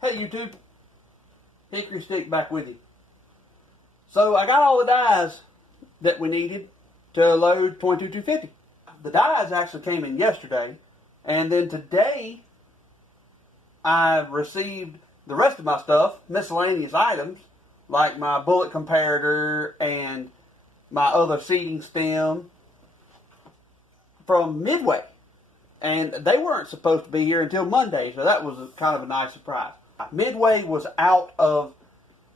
Hey YouTube, Hickory Stick back with you. So I got all the dies that we needed to load 22-250. The dies actually came in yesterday, and then today I received the rest of my stuff, miscellaneous items, like my bullet comparator and my other seating stem from Midway. And they weren't supposed to be here until Monday, so that was kind of a nice surprise. Midway was out of,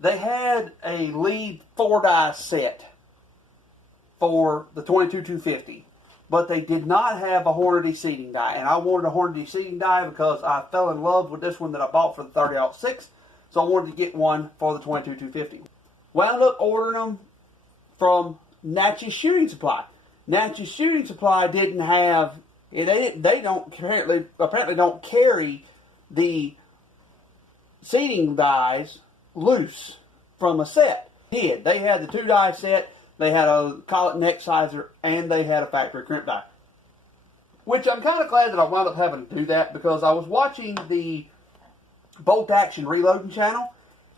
they had a lead 4-die set for the 22-250, but they did not have a Hornady seating die. And I wanted a Hornady seating die because I fell in love with this one that I bought for the 30-06, so I wanted to get one for the 22-250. Wound up ordering them from Natchez Shooting Supply. Natchez Shooting Supply didn't have, they don't apparently don't carry the seating dies loose from a set. They had the 2-die set, they had a collet neck sizer, and they had a factory crimp die. Which I'm kind of glad that I wound up having to do that, because I was watching the Bolt Action Reloading channel,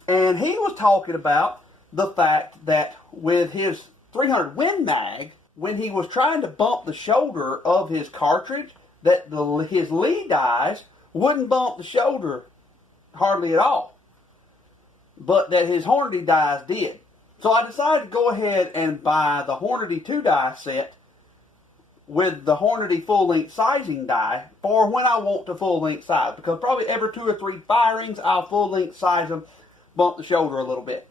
and he was talking about the fact that with his 300 Win Mag, when he was trying to bump the shoulder of his cartridge, that his lead dies wouldn't bump the shoulder hardly at all, but that his Hornady dies did. So I decided to go ahead and buy the Hornady 2-die set with the Hornady full-length sizing die for when I want to full-length size, because probably every 2 or 3 firings I'll full-length size them, bump the shoulder a little bit.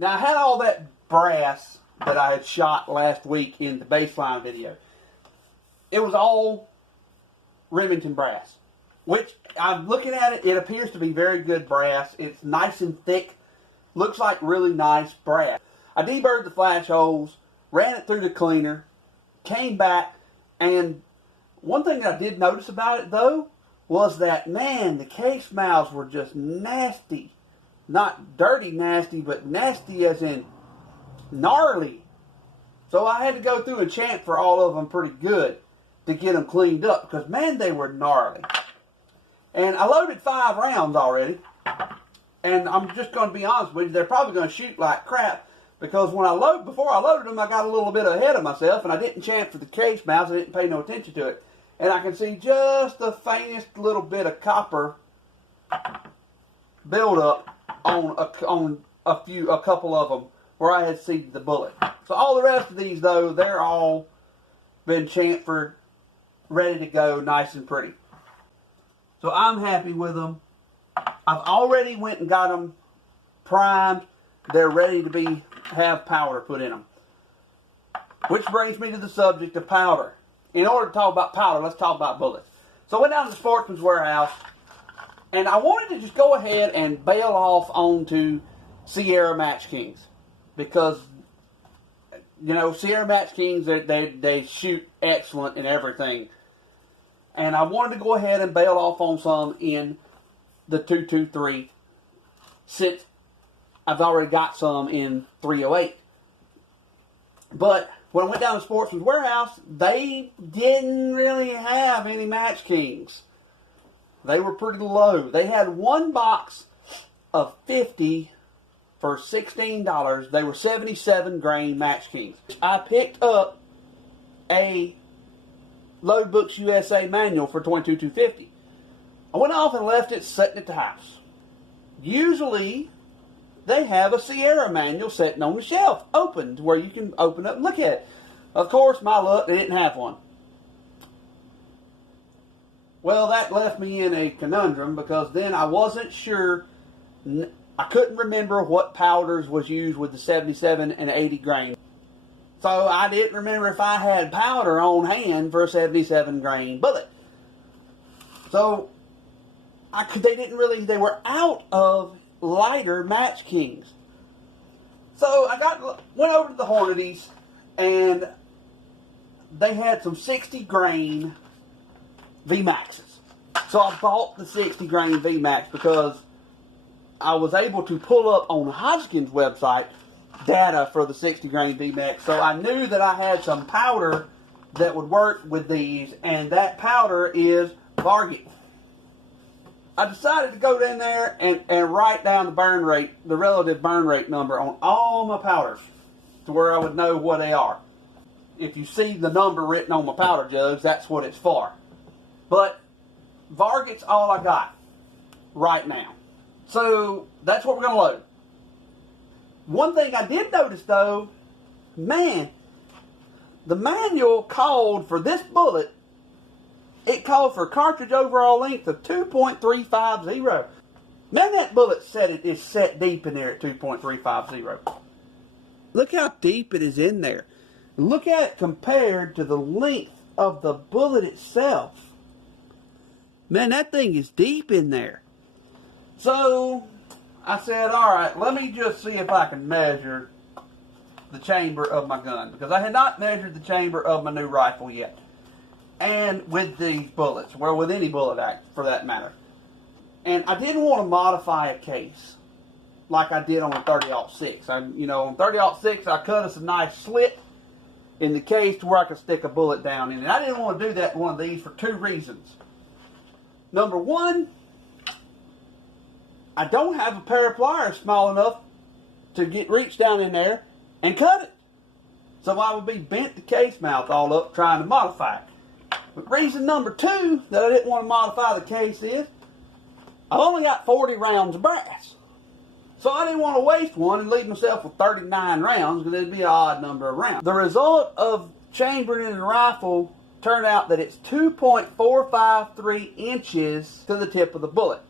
Now I had all that brass that I had shot last week in the baseline video. It was all Remington brass, which I'm looking at it, it appears to be very good brass. It's nice and thick, looks like really nice brass. I deburred the flash holes, ran it through the cleaner, came back, and one thing that I did notice about it though was that, man, the case mouths were just nasty. Not dirty nasty, but nasty as in gnarly. So I had to go through and chamfer all of them pretty good to get them cleaned up, because man, they were gnarly. And I loaded 5 rounds already, and I'm just going to be honest with you, they're probably going to shoot like crap, because before I loaded them, I got a little bit ahead of myself, and I didn't chamfer the case mouths. I didn't pay no attention to it, and I can see just the faintest little bit of copper buildup on a couple of them where I had seeded the bullet. So all the rest of these though, they're all been chamfered, ready to go, nice and pretty. So I'm happy with them. I've already went and got them primed. They're ready to have powder put in them. Which brings me to the subject of powder. In order to talk about powder, let's talk about bullets. So I went down to the Sportsman's Warehouse, and I wanted to just go ahead and bail off onto Sierra Match Kings, because you know, Sierra Match Kings, they shoot excellent in everything. And I wanted to go ahead and bail off on some in the 223, since I've already got some in 308. But when I went down to Sportsman's Warehouse, they didn't really have any Match Kings. They were pretty low. They had one box of 50 for $16. They were 77 grain Match Kings. I picked up a Load Books USA manual for 22-250. I went off and left it sitting at the house. Usually, they have a Sierra manual sitting on the shelf, open, to where you can open up and look at it. Of course, my luck, they didn't have one. Well, that left me in a conundrum, because then I wasn't sure, I couldn't remember what powders was used with the 77 and 80 grain. So I didn't remember if I had powder on hand for a 77 grain bullet. So they were out of lighter Match Kings. So I went over to the Hornady's, and they had some 60 grain V-Maxes. So I bought the 60 grain V-Max because I was able to pull up on Hodgkin's website data for the 60 grain V-Max. So I knew that I had some powder that would work with these, and that powder is Varget. I decided to go in there and write down the burn rate, the relative burn rate number on all my powders to where I would know what they are. If you see the number written on my powder jugs, that's what it's for. But Varget's all I got right now. So that's what we're going to load. One thing I did notice though, man, the manual called for this bullet, it called for cartridge overall length of 2.350. Man, that bullet is set deep in there at 2.350. Look how deep it is in there. Look at it compared to the length of the bullet itself. Man, that thing is deep in there. So I said, alright, let me just see if I can measure the chamber of my gun, because I had not measured the chamber of my new rifle yet. And with these bullets, well, with any bullet for that matter. And I didn't want to modify a case like I did on the 30-06. On 30-06, I cut us a nice slit in the case to where I could stick a bullet down in it. I didn't want to do that in one of these for two reasons. Number one, I don't have a pair of pliers small enough to reach down in there and cut it. So I would be bent the case mouth all up trying to modify it. But reason number two that I didn't want to modify the case is I've only got 40 rounds of brass. So I didn't want to waste one and leave myself with 39 rounds because it'd be an odd number of rounds. The result of chambering in the rifle turned out that it's 2.453 inches to the tip of the bullet.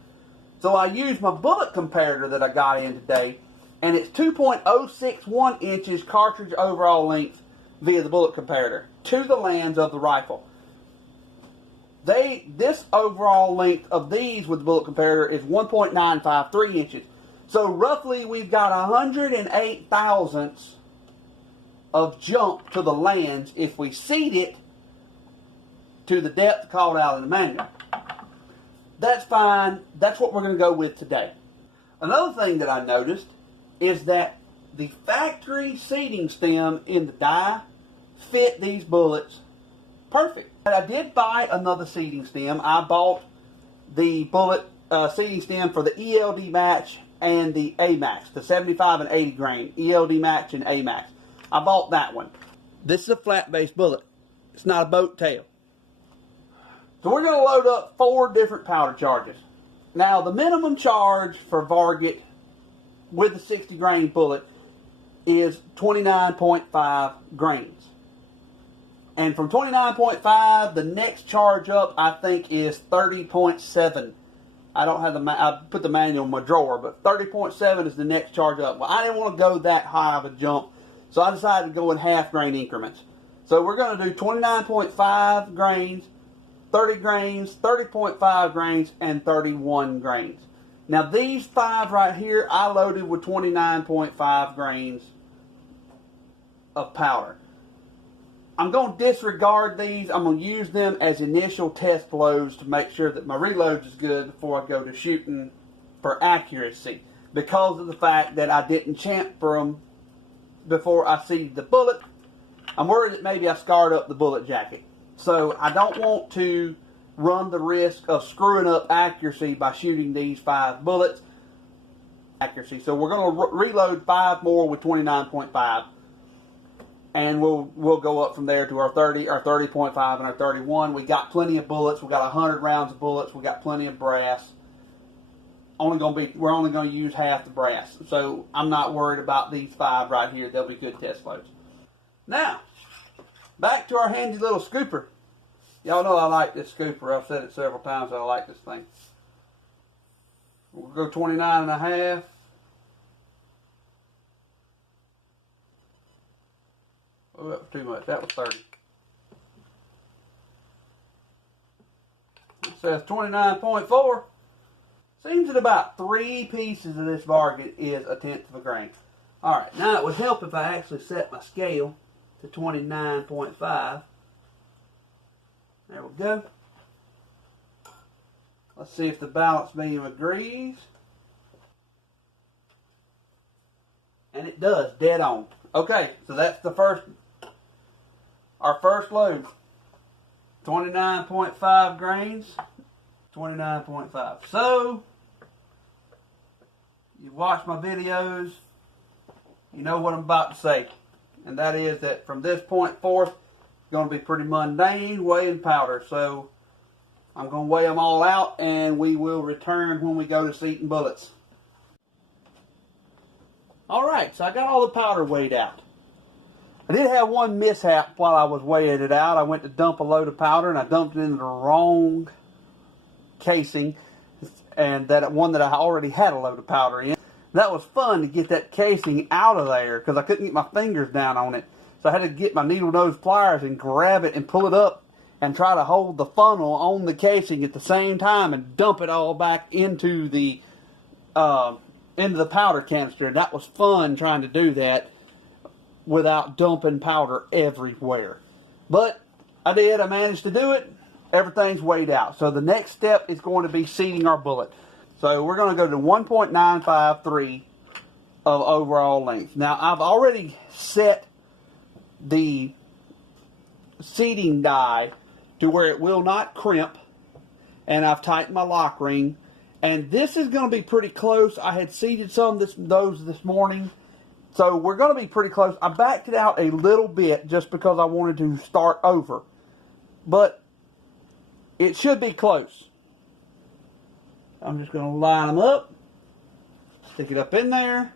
So I used my bullet comparator that I got in today, and it's 2.061 inches cartridge overall length via the bullet comparator to the lands of the rifle. This overall length of these with the bullet comparator is 1.953 inches. So roughly we've got 108 thousandths of jump to the lands if we seed it to the depth called out in the manual. That's fine. That's what we're going to go with today. Another thing that I noticed is that the factory seating stem in the die fit these bullets perfect. I did buy another seating stem. I bought the bullet seating stem for the ELD match and the A-Max, the 75 and 80 grain, ELD match and A-Max. I bought that one. This is a flat base bullet. It's not a boat tail. So we're going to load up 4 different powder charges. Now the minimum charge for Varget with the 60 grain bullet is 29.5 grains. And from 29.5, the next charge up I think is 30.7. I don't have I put the manual in my drawer, but 30.7 is the next charge up. Well, I didn't want to go that high of a jump, so I decided to go in half grain increments. So we're going to do 29.5 grains, 30 grains, 30.5 grains, and 31 grains. Now these 5 right here, I loaded with 29.5 grains of powder. I'm going to disregard these. I'm going to use them as initial test loads to make sure that my reload is good before I go to shooting for accuracy, because of the fact that I didn't chamfer them before I seeded the bullet. I'm worried that maybe I scarred up the bullet jacket. So I don't want to run the risk of screwing up accuracy by shooting these 5 bullets. Accuracy. So we're going to reload 5 more with 29.5. And we'll go up from there to our 30, our 30.5, and our 31. We got plenty of bullets. We got 100 rounds of bullets. We got plenty of brass. We're only going to use half the brass. So I'm not worried about these 5 right here. They'll be good test loads. Now, back to our handy little scooper. Y'all know I like this scooper. I've said it several times that I like this thing. We'll go 29.5. Oh, that was too much. That was 30. It says 29.4. Seems that about 3 pieces of this Varget is 1/10 of a grain. Alright, now it would help if I actually set my scale to 29.5. There we go. Let's see if the balance beam agrees. And it does, dead on. Okay, so that's our first load. 29.5 grains, 29.5. So, you watch my videos, you know what I'm about to say. And that is that from this point forth, it's going to be pretty mundane weighing powder. So, I'm going to weigh them all out, and we will return when we go to seating bullets. Alright, so I got all the powder weighed out. I did have one mishap while I was weighing it out. I went to dump a load of powder, and I dumped it into the wrong casing, and that one that I already had a load of powder in. That was fun to get that casing out of there because I couldn't get my fingers down on it. So I had to get my needle nose pliers and grab it and pull it up and try to hold the funnel on the casing at the same time and dump it all back into the powder canister. And that was fun trying to do that without dumping powder everywhere. But I did. I managed to do it. Everything's weighed out. So the next step is going to be seating our bullet. So we're going to go to 1.953 of overall length. Now I've already set the seating die to where it will not crimp, and I've tightened my lock ring, and this is going to be pretty close. I had seated those this morning, so we're going to be pretty close. I backed it out a little bit just because I wanted to start over, but it should be close. I'm just going to line them up, stick it up in there.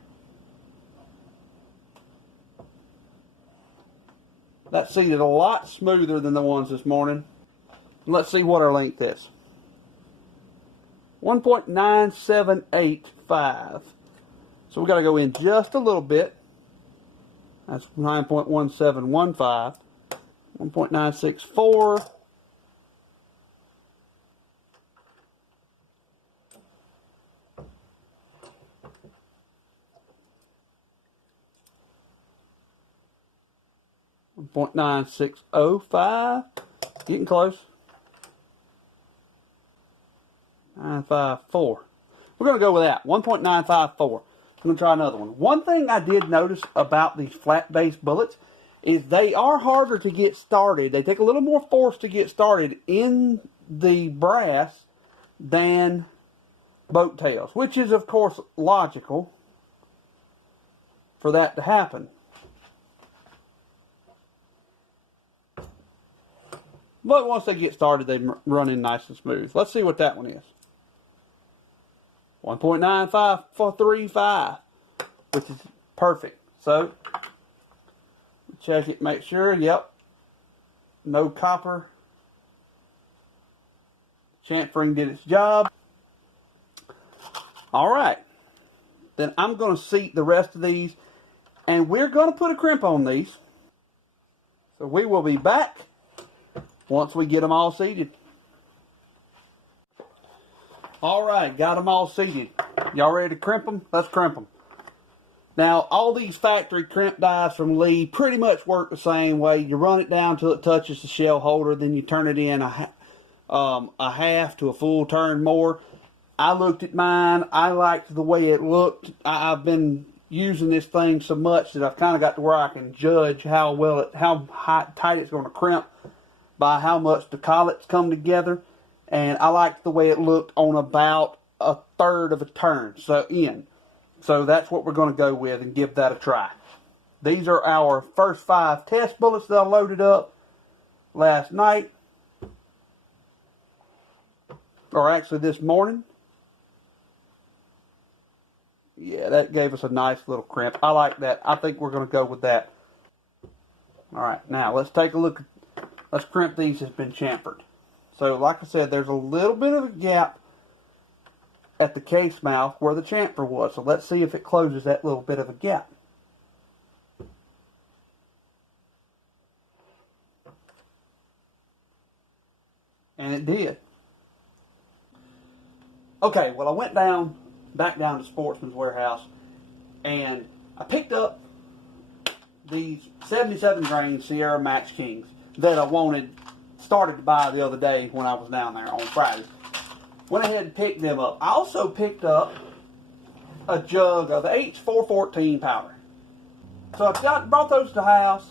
That seated a lot smoother than the ones this morning. Let's see what our length is. 1.9785. So we got to go in just a little bit. That's 9.1715. 1.964. 1.9605. Getting close. 954. We're going to go with that. 1.954. We're going to try another one. One thing I did notice about these flat base bullets is they are harder to get started. They take a little more force to get started in the brass than boat tails, which is of course logical for that to happen. But once they get started, they run in nice and smooth. Let's see what that one is. 1.9535, which is perfect. So, check it, make sure, yep, no copper. Chamfering did its job. Alright, then I'm going to seat the rest of these, and we're going to put a crimp on these. So we will be back once we get them all seated. Alright, got them all seated. Y'all ready to crimp them? Let's crimp them. Now, all these factory crimp dies from Lee pretty much work the same way. You run it down till it touches the shell holder, then you turn it in a half to a full turn more. I looked at mine. I liked the way it looked. I've been using this thing so much that I've kind of got to where I can judge how tight it's going to crimp by how much the collets come together, and I liked the way it looked on about a third of a turn, so that's what we're going to go with and give that a try. These are our first 5 test bullets that I loaded up last night, or actually this morning. Yeah, that gave us a nice little crimp. I like that. I think we're going to go with that. Alright, now let's take a look. Let's crimp these that's been chamfered. So, like I said, there's a little bit of a gap at the case mouth where the chamfer was. So, let's see if it closes that little bit of a gap. And it did. Okay, well, I went back down to Sportsman's Warehouse, and I picked up these 77 grain Sierra Max Kings that I started to buy the other day when I was down there on Friday. Went ahead and picked them up. I also picked up a jug of H414 powder. So I brought those to the house,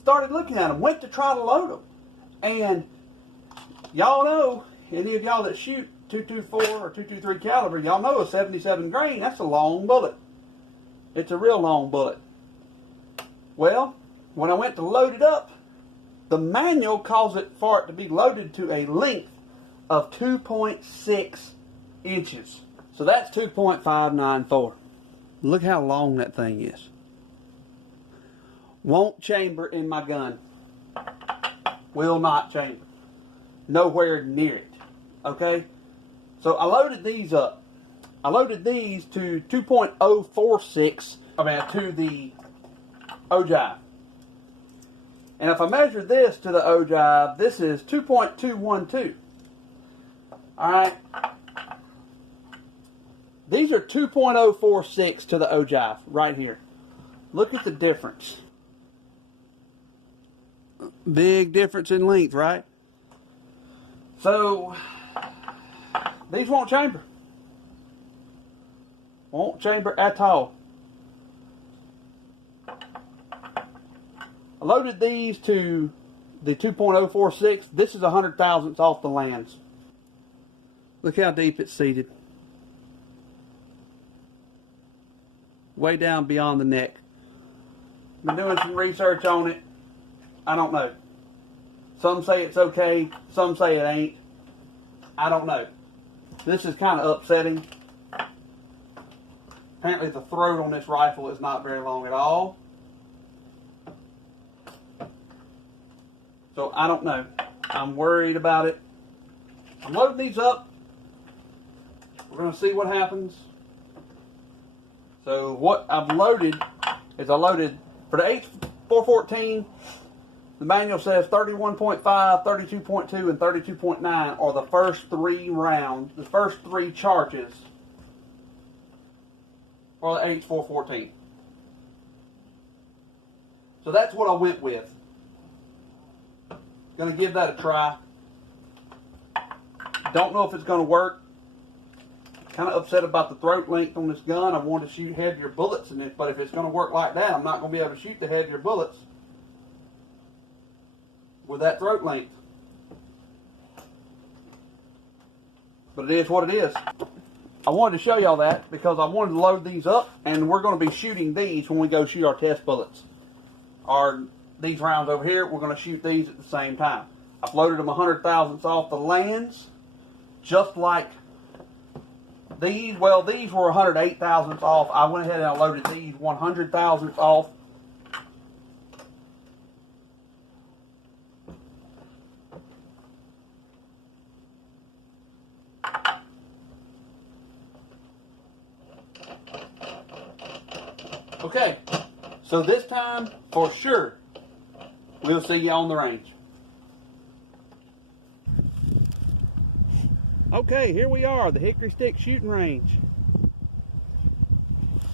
started looking at them, went to try to load them. And y'all know, any of y'all that shoot 224 or 223 caliber, y'all know a 77 grain, that's a long bullet. It's a real long bullet. Well, when I went to load it up, the manual calls it for it to be loaded to a length of 2.6 inches. So that's 2.594. Look how long that thing is. Won't chamber in my gun. Will not chamber. Nowhere near it. Okay? So I loaded these up. I loaded these to 2.046, to the ogive. And if I measure this to the ogive, this is 2.212. Alright? These are 2.046 to the ogive, right here. Look at the difference. Big difference in length, right? So, these won't chamber. Won't chamber at all. I loaded these to the 2.046. This is 100 thousandths off the lands. Look how deep it's seated. Way down beyond the neck. Been doing some research on it. I don't know. Some say it's okay. Some say it ain't. I don't know. This is kind of upsetting. Apparently the throat on this rifle is not very long at all. So I don't know. I'm worried about it. I'm loading these up. We're going to see what happens. So what I've loaded is I loaded for the H414. The manual says 31.5, 32.2, and 32.9 are the first 3 rounds, the first 3 charges for the H414. So that's what I went with. Gonna give that a try. Don't know if it's gonna work. Kind of upset about the throat length on this gun. I want to shoot heavier bullets in it, but if it's gonna work like that, I'm not gonna be able to shoot the heavier bullets with that throat length. But it is what it is. I wanted to show y'all that because I wanted to load these up, and we're going to be shooting these when we go shoot our test bullets. These rounds over here, we're going to shoot these at the same time. I've loaded them 100 thousandths off the lands, just like these. Well, these were 108 thousandths off. I went ahead and I loaded these 100 thousandths off. Okay, so this time, for sure, we'll see you on the range. Okay, here we are, the Hickory Stick shooting range.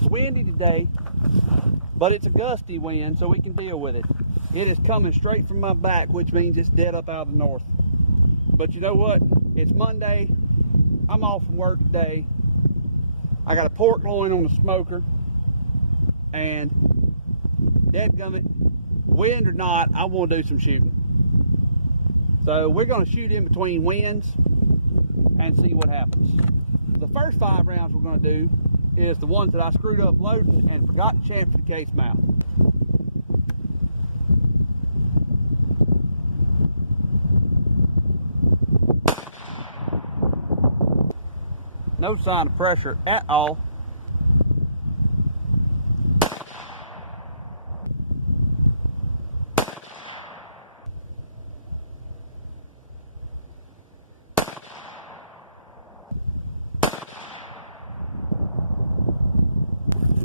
It's windy today, but it's a gusty wind, so we can deal with it. It is coming straight from my back, which means it's dead up out of the north. But you know what? It's Monday. I'm off from work today. I got a pork loin on the smoker. And dadgummit, wind or not, I want to do some shooting. So we're going to shoot in between winds and see what happens. The first 5 rounds we're going to do is the ones that I screwed up loading and forgot to chamfer the case mount. No sign of pressure at all.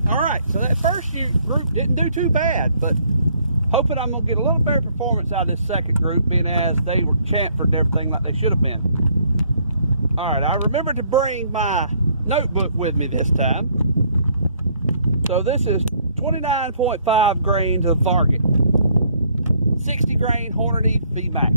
Alright, so that first group didn't do too bad, but hoping I'm going to get a little better performance out of this second group, being as they were chamfered and everything like they should have been. Alright, I remembered to bring my notebook with me this time. So this is 29.5 grains of Varget. 60 grain Hornady V-Max.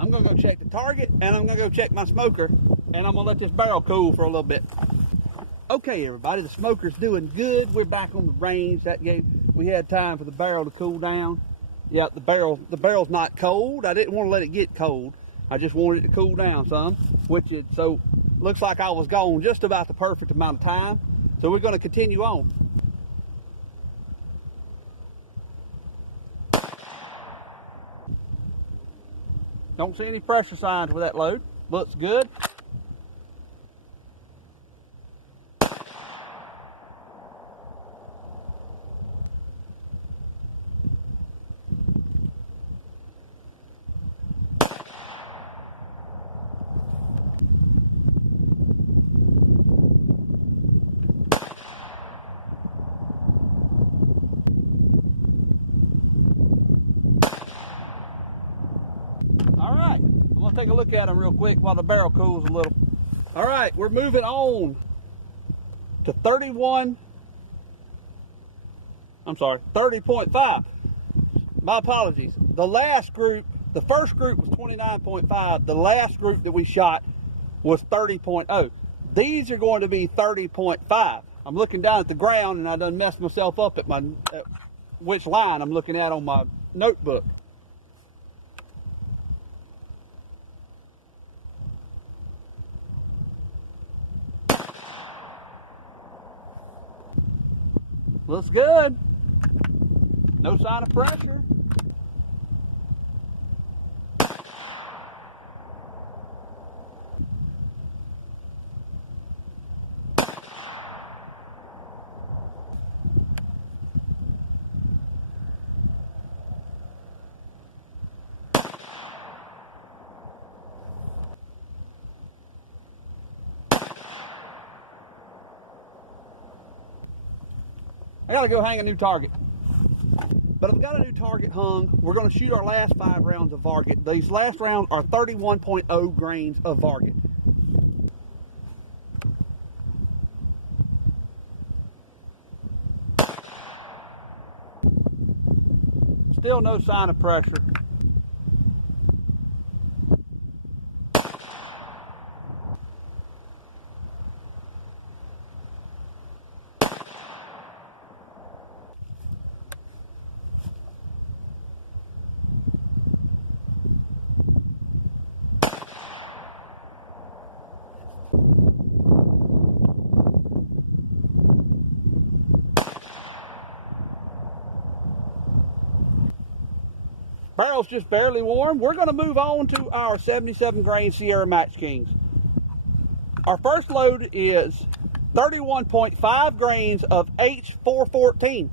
I'm going to go check the target, and I'm going to go check my smoker, and I'm going to let this barrel cool for a little bit. Okay, everybody, the smoker's doing good. We're back on the range. We had time for the barrel to cool down. Yeah, the barrel's not cold. I didn't want to let it get cold. I just wanted it to cool down some, so looks like I was gone just about the perfect amount of time. So we're going to continue on. Don't see any pressure signs with that load. Looks good. All right, I'm gonna take a look at them real quick while the barrel cools a little. All right, we're moving on to 30.5. My apologies. The first group was 29.5. The last group that we shot was 30.0. These are going to be 30.5. I'm looking down at the ground and I done messed myself up at which line I'm looking at on my notebook. Looks good. No sign of pressure. I gotta go hang a new target. But I've got a new target hung. We're gonna shoot our last 5 rounds of Varget. These last rounds are 31.0 grains of Varget. Still no sign of pressure. Barrel's just barely warm. We're going to move on to our 77 grain Sierra Max Kings. Our first load is 31.5 grains of H414.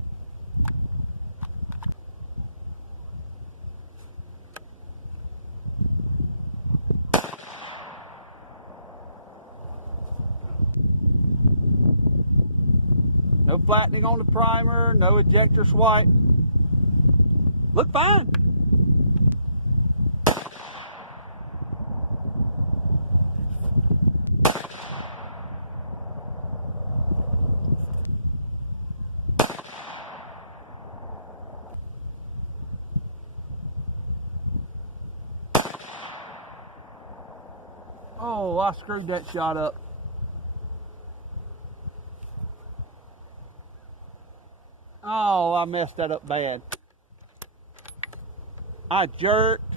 No flattening on the primer, no ejector swipe. Look fine. Oh, I screwed that shot up. Oh, I messed that up bad. I jerked.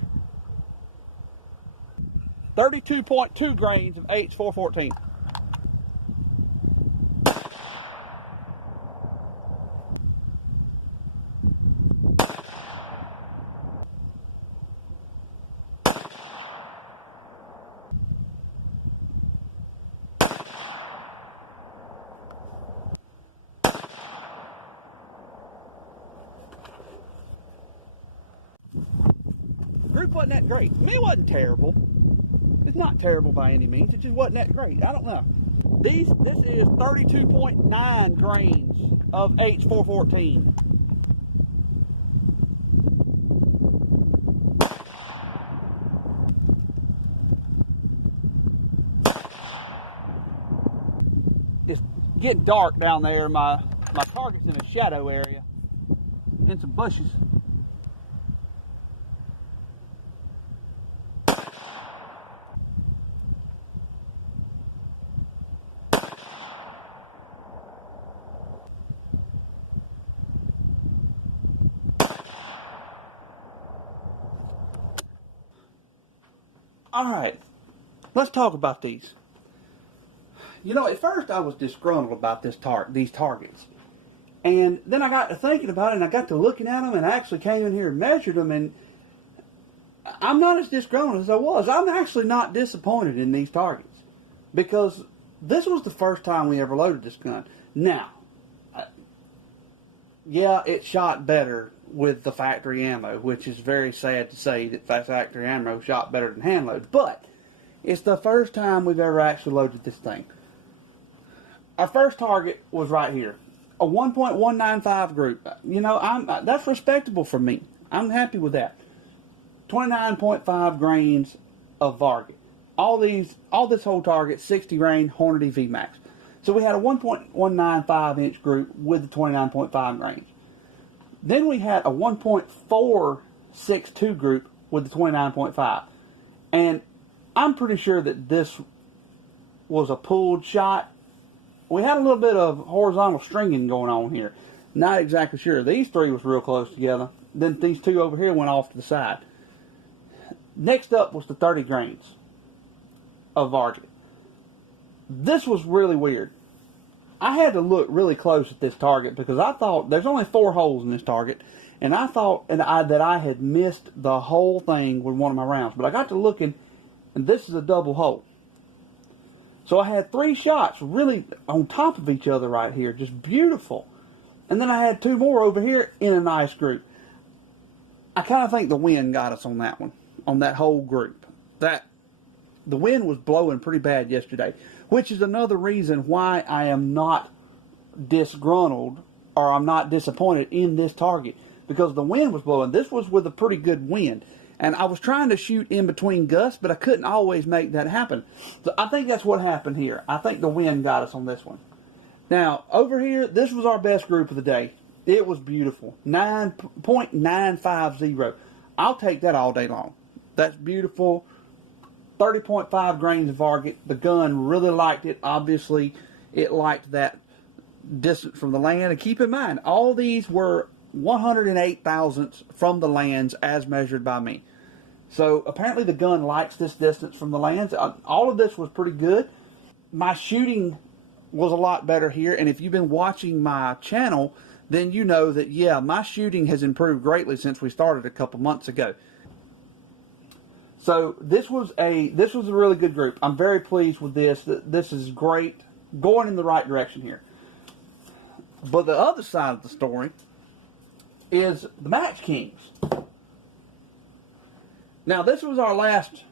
32.2 grains of H414. Group wasn't that great. I mean, it wasn't terrible. It's not terrible by any means. It just wasn't that great. I don't know. This is 32.9 grains of H414. It's getting dark down there. My target's in a shadow area and some bushes. Alright, let's talk about these. You know, at first I was disgruntled about these targets. And then I got to thinking about it, and I got to looking at them, and I actually came in here and measured them, and I'm not as disgruntled as I was. I'm actually not disappointed in these targets, because this was the first time we ever loaded this gun. Now, yeah, it shot better with the factory ammo, which is very sad to say that factory ammo shot better than hand load, but it's the first time we've ever actually loaded this thing. Our first target was right here, a 1.195 group. You know, that's respectable for me. I'm happy with that. 29.5 grains of Varget. All this whole target, 60 grain Hornady V-Max. So we had a 1.195 inch group with the 29.5 grains. Then we had a 1.462 group with the 29.5. And I'm pretty sure that this was a pulled shot. We had a little bit of horizontal stringing going on here. Not exactly sure. These three was real close together. Then these two over here went off to the side. Next up was the 30 grains of Varget. This was really weird. I had to look really close at this target because I thought there's only 4 holes in this target, and I thought that I had missed the whole thing with one of my rounds. But I got to looking, and this is a double hole. So I had 3 shots really on top of each other right here, just beautiful. And then I had 2 more over here in a nice group. I kind of think the wind got us on that one, on that whole group. The wind was blowing pretty bad yesterday, which is another reason why I am not disgruntled or I'm not disappointed in this target, because the wind was blowing. This was with a pretty good wind. And I was trying to shoot in between gusts, but I couldn't always make that happen. So I think that's what happened here. I think the wind got us on this one. Now, over here, this was our best group of the day. It was beautiful. 9.950. I'll take that all day long. That's beautiful. 30.5 grains of Varget. The gun really liked it. Obviously, it liked that distance from the land. And keep in mind, all these were 108 thousandths from the lands as measured by me. So apparently the gun likes this distance from the lands. All of this was pretty good. My shooting was a lot better here, and if you've been watching my channel, then you know that, yeah, my shooting has improved greatly since we started a couple months ago. So this was a really good group. I'm very pleased with this. This is great, going in the right direction here. But the other side of the story is the Match Kings. Now, this was our last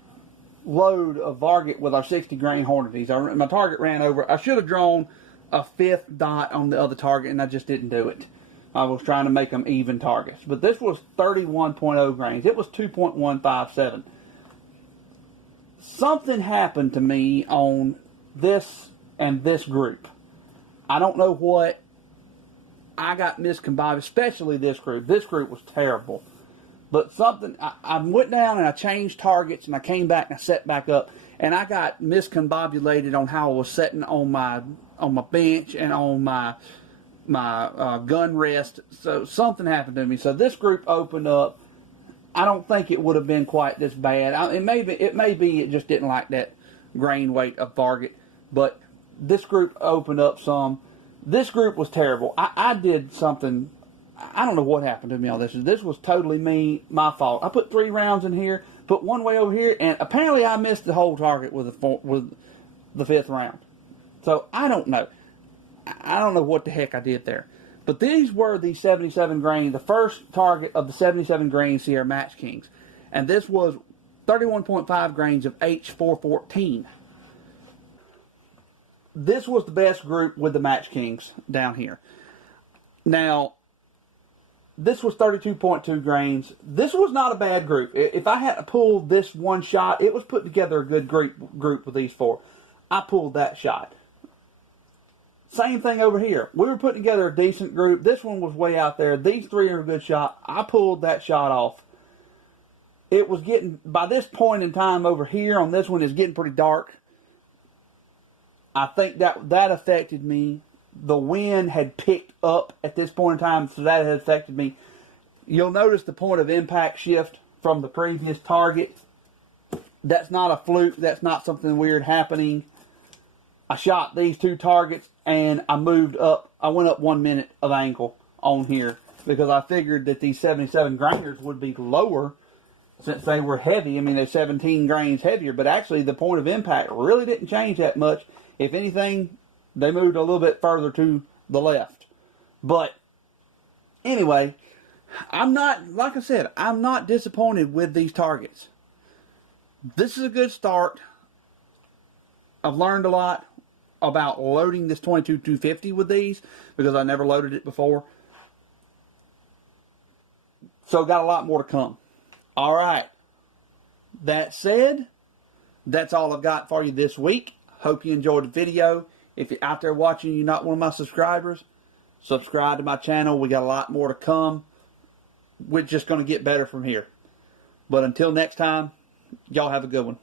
load of Varget with our 60 grain Hornadies. My target ran over. I should have drawn a 5th dot on the other target, and I just didn't do it. I was trying to make them even targets. But this was 31.0 grains. It was 2.157. Something happened to me on this and this group. I don't know what. I got miscombobulated, especially this group. This group was terrible. But something, I went down and I changed targets, and I came back and I set back up, and I got miscombobulated on how I was setting on my bench and on my gun rest. So something happened to me. So this group opened up. I don't think it would have been quite this bad. It may be it just didn't like that grain weight of Varget. But this group opened up some. This group was terrible. I did something. I don't know what happened to me on this. This was totally my fault. I put 3 rounds in here, put 1 way over here, and apparently I missed the whole target with the 5th round. So I don't know. I don't know what the heck I did there. But these were the 77 grain, the first target of the 77 grain Sierra Match Kings. And this was 31.5 grains of H414. This was the best group with the Match Kings down here. Now, this was 32.2 grains. This was not a bad group. If I had to pull this one shot, it was put together a good group with these 4. I pulled that shot. Same thing over here. We were putting together a decent group. This one was way out there. These 3 are a good shot. I pulled that shot off. It was getting, by this point in time over here on this one, it's getting pretty dark. I think that affected me. The wind had picked up at this point in time, so that had affected me. You'll notice the point of impact shift from the previous target. That's not a fluke. That's not something weird happening. I shot these 2 targets and I moved up. I went up 1 minute of angle on here because I figured that these 77 grainers would be lower since they were heavy. I mean, they're 17 grains heavier, but actually the point of impact really didn't change that much. If anything, they moved a little bit further to the left. But anyway, I'm not, like I said, I'm not disappointed with these targets. This is a good start. I've learned a lot about loading this 22-250 with these because I never loaded it before. So got a lot more to come. All right. That said, that's all I've got for you this week. Hope you enjoyed the video. If you're out there watching, you're not one of my subscribers, subscribe to my channel. We got a lot more to come. We're just going to get better from here. But until next time, y'all have a good one.